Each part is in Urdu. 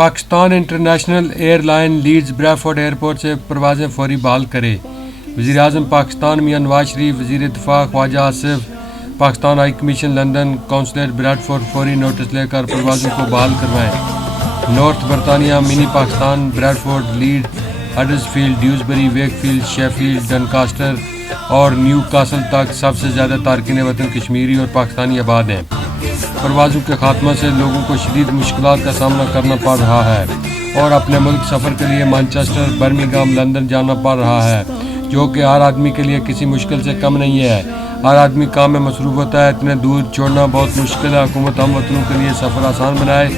Pakistan International Airline Leeds Bradford Airport سے پروازیں فوری بحال کرے. وزیر اعظم پاکستان میاں نواز شریف، وزیر دفاع Khawaja Asif, Pakistan high commission London, consulate Bradford فوری نوٹس لے کر پروازوں کو بحال کروائیں. نارتھ برطانیہ، mini Pakistan, Bradford, Leeds, Huddersfield, Dewsbury, Wakefield, Sheffield, Doncaster اور نیو کاسل تک سب سے زیادہ تارکین وطن کشمیری اور پاکستانی آباد ہیں. پروازوں کے خاتمہ سے لوگوں کو شدید مشکلات کا سامنا کرنا پڑ رہا ہے اور اپنے ملک سفر کے لیے مانچسٹر، برمنگھم، لندن جانا پڑ رہا ہے، جو کہ ہر آدمی کے لیے کسی مشکل سے کم نہیں ہے. ہر آدمی کام میں مصروف ہوتا ہے، اتنے دور چھوڑنا بہت مشکل ہے. حکومت ہم وطنوں کے لیے سفر آسان بنائے،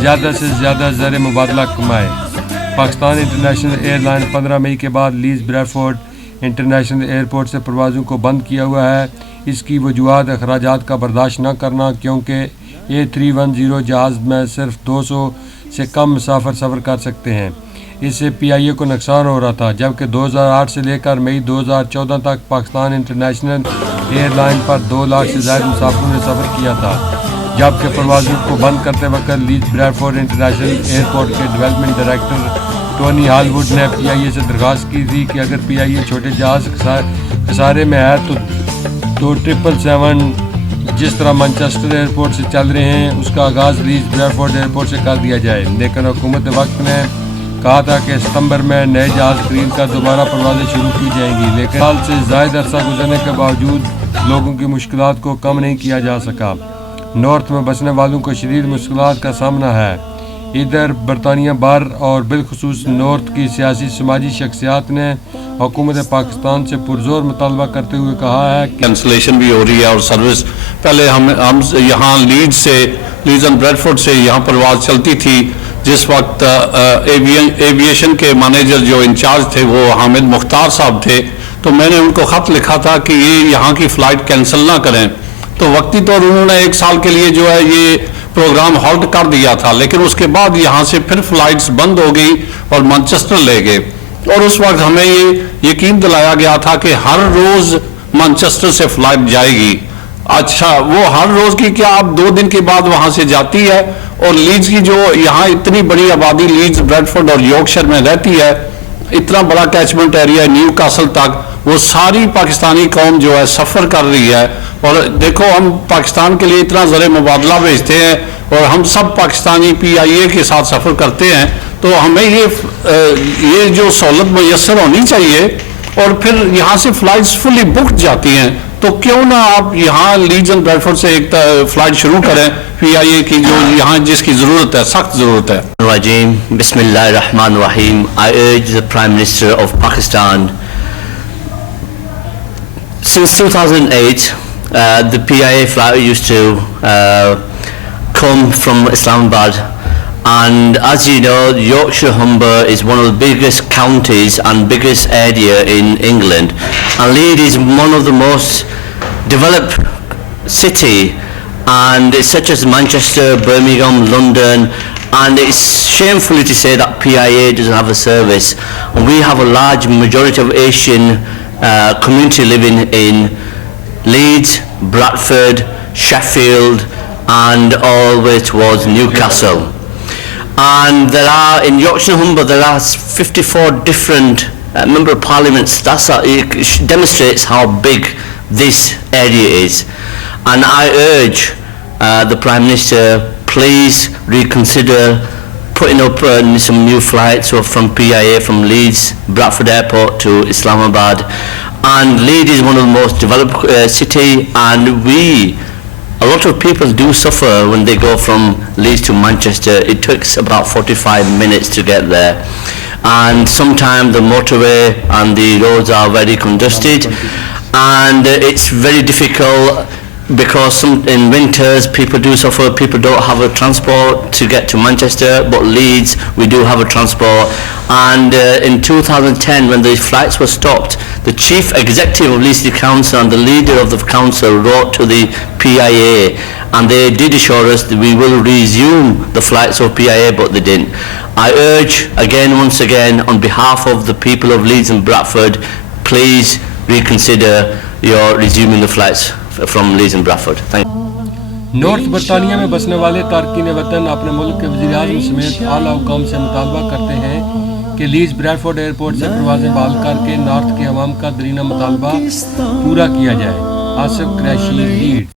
زیادہ سے زیادہ زر مبادلہ کمائے. پاکستان انٹرنیشنل ایئر لائن 15 مئی کے بعد لیڈز بریڈفورڈ انٹرنیشنل ایئرپورٹ سے پروازوں کو بند کیا ہوا ہے. اس کی وجوہات اخراجات کا برداشت نہ کرنا، کیونکہ A310 جہاز میں صرف 200 سے کم مسافر سفر کر سکتے ہیں. اس سے PIA کو نقصان ہو رہا تھا، جبکہ 2008 سے لے کر مئی 2014 تک پاکستان انٹرنیشنل ایئر لائن پر 2 لاکھ سے زائد مسافروں نے سفر کیا تھا. جبکہ پروازوں کو بند کرتے وقت لیڈز بریڈفورڈ انٹرنیشنل ایئرپورٹ کے development director Tony hall would نے PIA سے درخواست کی تھی کہ اگر PIA چھوٹے جہاز خسارے میں ہے تو 777 جس طرح مانچسٹر ایئرپورٹ سے چل رہے ہیں اس کا آغاز لیڈز بریڈفورڈ ایئرپورٹ سے کر دیا جائے. لیکن حکومت وقت نے کہا تھا کہ ستمبر میں نئے جہاز خرید کر دوبارہ پروازیں شروع کی جائیں گی، لیکن سال سے زائد عرصہ گزرنے کے باوجود لوگوں کی مشکلات کو کم نہیں کیا جا سکا. نارتھ میں بسنے والوں کو شدید مشکلات کا سامنا ہے. ادھر برطانیہ بار اور بالخصوص نارتھ کی سیاسی سماجی شخصیات نے حکومت پاکستان سے پرزور مطالبہ کرتے ہوئے کہا ہے کہ کینسلیشن بھی ہو رہی ہے اور سروس پہلے ہم یہاں لیڈز اینڈ بریڈفورڈ سے یہاں پرواز چلتی تھی. جس وقت ایویشن کے مینیجر جو انچارج تھے وہ حامد مختار صاحب تھے، تو میں نے ان کو خط لکھا تھا کہ یہ یہاں کی فلائٹ کینسل نہ کریں. تو وقتی طور انہوں نے 1 سال کے لیے جو ہے یہ پروگرام ہالٹ کر دیا تھا، لیکن اس کے بعد یہاں سے پھر فلائٹس بند ہو گئی اور مانچسٹر لے گئے. اور اس وقت ہمیں یہ یقین دلایا گیا تھا کہ ہر روز مانچسٹر سے فلائٹ جائے گی. اچھا، وہ ہر روز کی کیا اب 2 دن کے بعد وہاں سے جاتی ہے. اور لیڈز کی جو یہاں اتنی بڑی آبادی لیڈز، بریڈفورڈ اور یارکشائر میں رہتی ہے، اتنا بڑا کیچمنٹ ایریا ہے نیو کاسل تک، وہ ساری پاکستانی قوم جو ہے سفر کر رہی ہے. اور دیکھو ہم پاکستان کے لیے اتنا زر مبادلہ بھیجتے ہیں اور ہم سب پاکستانی PIA کے ساتھ سفر کرتے ہیں، تو ہمیں یہ جو سہولت میسر ہونی چاہیے. اور پھر یہاں سے فلائٹس فلی بکڈ جاتی ہیں، تو کیوں نہ آپ یہاں لیڈز اینڈ بریڈفورڈ سے ایک فلائٹ شروع کریں PIA کی، جو یہاں جس کی ضرورت ہے، سخت ضرورت ہے. بسم اللہ الرحمن الرحیم. I urge the Prime Minister of Pakistan. Since 2008, the PIA flight used to come from Islamabad, and as you know, Yorkshire Humber is one of the biggest counties and biggest area in England, and Leeds is one of the most developed city, and it's such as Manchester, Birmingham, London, and it's shameful to say that PIA doesn't have a service. And we have a large majority of Asian community living in Leeds, Bradford, Sheffield, and all the way towards Newcastle. And there are, in Yorkshire Humber, there are 54 different member of parliaments. It demonstrates how big this area is. And I urge the Prime Minister, please reconsider putting up some new flights from PIA from Leeds, Bradford Airport to Islamabad. And Leeds is one of the most developed city, and a lot of people do suffer when they go from Leeds to Manchester. It takes about 45 minutes to get there, and sometimes the motorway and the roads are very congested, and it's very difficult because in winters people do suffer. People don't have a transport to get to Manchester, but Leeds we do have a transport. And in 2010, when the flights were stopped, the chief executive of Leeds City Council and the leader of the council wrote to the PIA, and they did assure us that we will resume the flights of PIA, but they didn't. I urge again, once again, on behalf of the people of Leeds and Bradford, please reconsider your resuming the flights from Leeds and Bradford. Thank you. North برطانیہ میں بسنے والے تارکین وطن اپنے ملک کے وزیر اعظم سمیت اعلیٰ حکام سے مطالبہ کرتے ہیں کہ لیڈز بریڈفورڈ ایئرپورٹ سے پروازیں بحال کر کے نارتھ کے عوام کا درینہ مطالبہ پورا کیا جائے۔ آصف قریشی، لیڈز۔